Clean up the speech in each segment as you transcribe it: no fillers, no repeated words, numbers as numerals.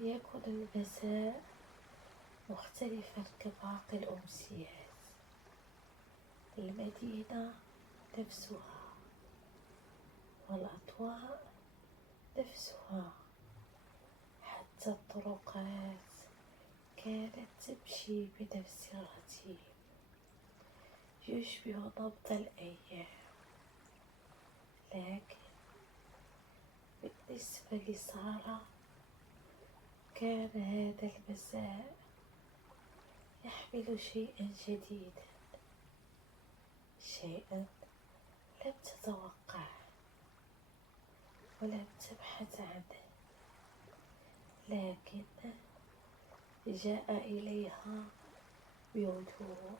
يكون المساء مختلفا كباقي الأمسيات. المدينة نفسها والأضواء نفسها، حتى الطرقات كانت تمشي بنفس الرتيب يشبه نبض الأيام. لكن بالنسبة لسارة كان هذا المساء يحمل شيئا جديدا، شيئا لم تتوقعه ولم تبحث عنه، لكن جاء إليها بهدوء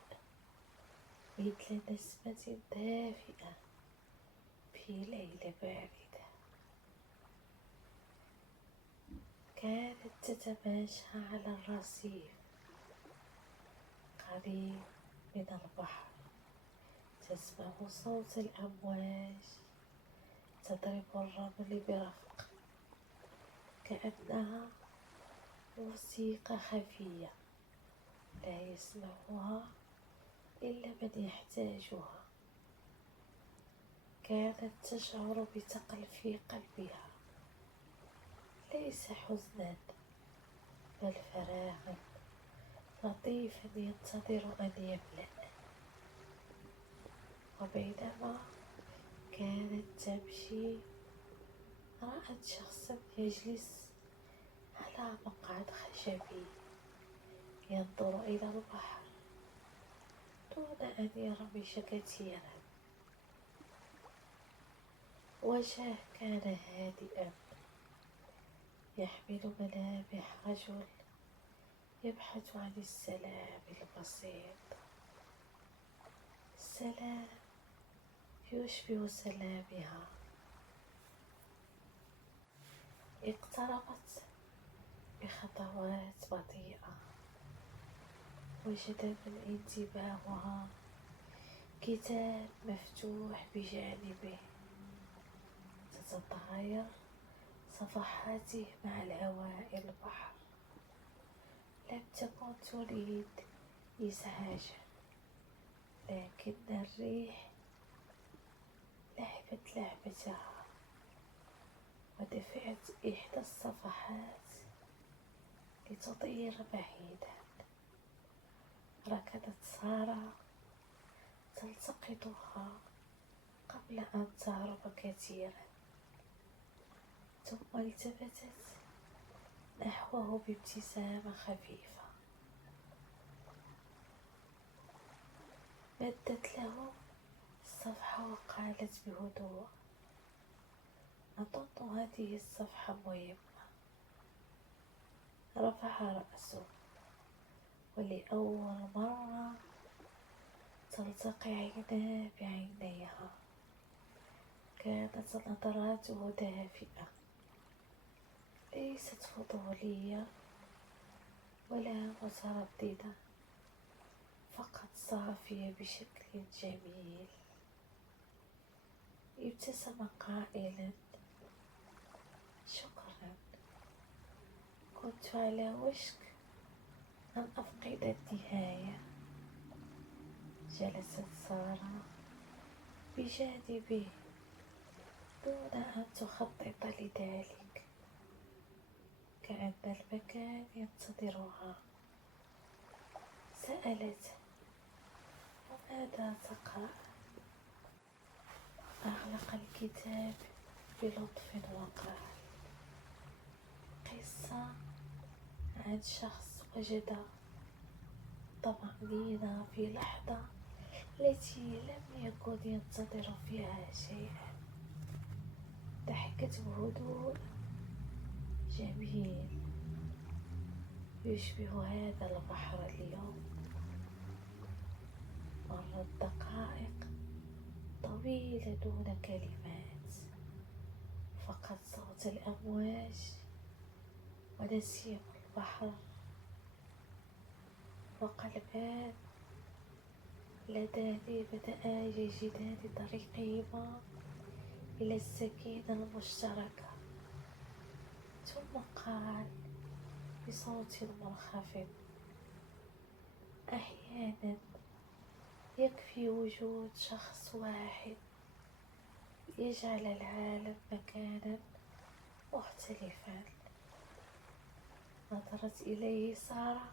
مثل نسمة دافئة في ليلة باردة. كانت تتماشى على الرصيف قريب من البحر، تسمع صوت الأمواج تضرب الرمل برفق، كأنها موسيقى خفية لا يسمعها إلا من يحتاجها. كانت تشعر بثقل في قلبها، ليس حزنا بل فراغا لطيفا ينتظر أن يملأ. وبينما كانت تمشي رأت شخصا يجلس على مقعد خشبي ينظر إلى البحر دون أن يرمش كثيرا. وجهه كان هادئا يحمل ملامح رجل يبحث عن السلام البسيط، سلام يشبه سلامها. اقتربت بخطوات بطيئة، وجد من انتباهها كتاب مفتوح بجانبه تتطاير صفحاته مع الهواء البحر. لم تكن تريد إزعاجه، لكن الريح لعبت لعبتها ودفعت إحدى الصفحات لتطير بعيدا. ركضت سارة تلتقطها قبل أن تهرب كثيرا، ثم التفتت نحوه بابتسامة خفيفة، مدت له الصفحة وقالت بهدوء: أظن هذه الصفحة مهمة. رفع رأسه، ولأول مرة تلتقي عيناه بعينيها. كانت نظراته دافئة، ليست فضولية ولا مترددة، فقط صافية بشكل جميل. ابتسم قائلا: شكرا، كنت على وشك أن أفقد النهاية. جلست سارة بجانبه دون أن تخطط لذلك، كأن المكان ينتظرها. سألته: وماذا تقرأ؟ أغلق الكتاب بلطف وقال: قصة عن شخص وجد طمأنينة في لحظة التي لم يكن ينتظر فيها شيئا. ضحكت بهدوء جميل يشبه هذا البحر اليوم. مرت دقائق طويلة دون كلمات، فقط صوت الأمواج ونسيم البحر. وقلبان اللذان بدأا يجدان طريقهما إلى السكينة المشتركة. ثم قال: بصوت منخفض. أحيانا يكفي وجود شخص واحد يجعل العالم مكانا مختلفا. نظرت إليه سارة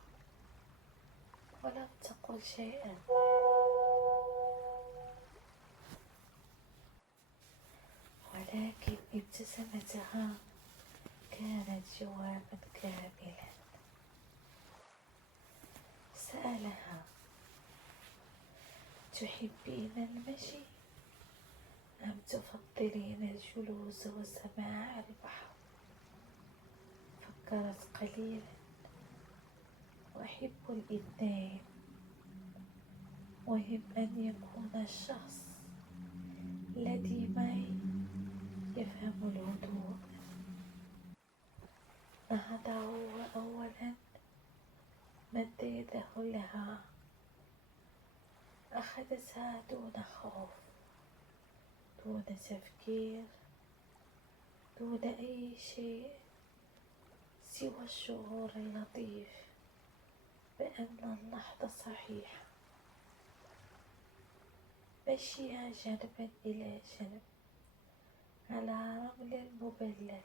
ولم تقل شيئا، ولكن ابتسامتها كانت جوابا كاملا. سألها: تحبين المشي أم تفضلين الجلوس وسماع البحر؟ فكرت قليلا: أحب الاثنين، مهم أن يكون الشخص الذي معي يفهم الهدوء. نهض هو أولا، مد يده لها، أخذتها دون خوف، دون تفكير، دون أي شيء سوى الشعور اللطيف بأن اللحظة صحيحة. مشيا جنبا إلى جنب على رمل مبلل،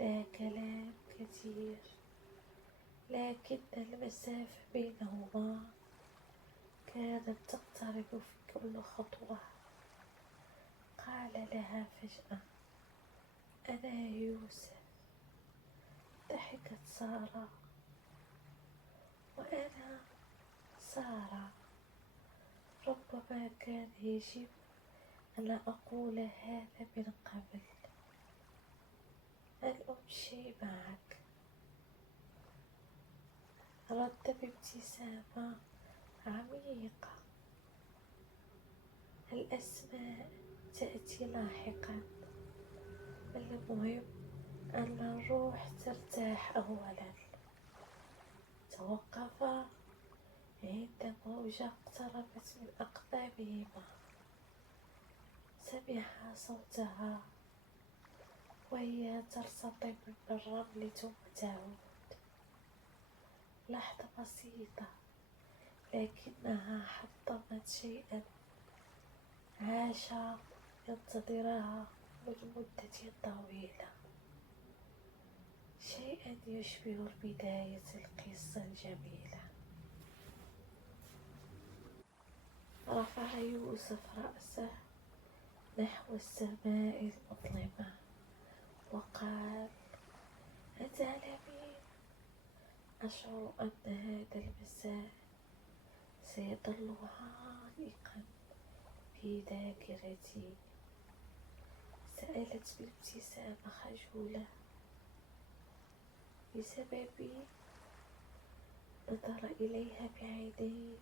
لا كلام كثير، لكن المسافة بينهما كانت تقترب في كل خطوة. قال لها فجأة: أنا يوسف. ضحكت سارة: وأنا سارة. ربما كان يجب أن أقول هذا من قبل. هل أمشي معك؟ رد بابتسامة عميقة: الأسماء تأتي لاحقا، المهم أن الروح ترتاح أولا. توقفا عند موجة اقتربت من أقدامهما. سمع صوتها وهي ترتطم بالرمل ثم تعود. لحظة بسيطة، لكنها حطمت شيئا عاش ينتظرها منذ مدة طويلة، شيئا يشبه بداية القصة الجميلة. رفع يوسف رأسه نحو السماء المظلمة وقال: أتعلمين، أشعر أن هذا المساء سيظل عالقا في ذاكرتي. سألت بابتسامة خجولة: بسببي؟ نظر إليها بعينين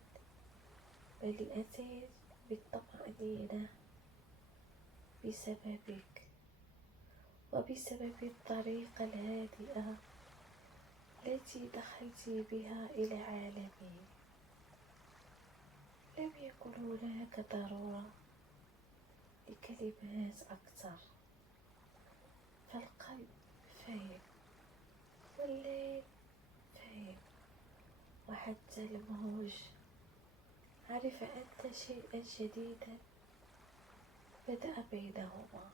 مليئتين بالطمأنينة. بسببك، وبسبب الطريقة الهادئة التي دخلت بها إلى عالمي. لم يكن هناك ضرورة لكلمات أكثر، فالقلب فهم، والليل فهم، وحتى الموج عرف أن شيئا جديدا بدأ بينهما،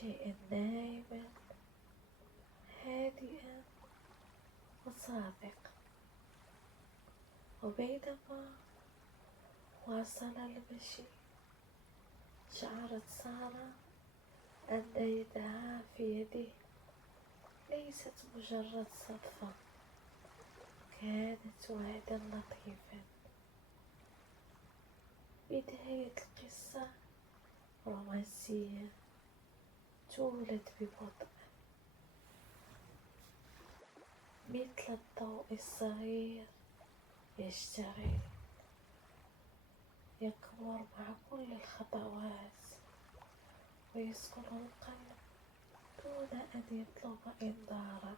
شيئا ناعما هادئا وسابق. وبينما واصل المشي، شعرت سارة أن يدها في يده ليست مجرد صدفة، كانت وعدا لطيفا. بداية القصة رومانسية تولد ببطء، مثل الضوء الصغير يشتغل، يكبر مع كل الخطوات، ويسكن القلب دون أن يطلب إنذارا.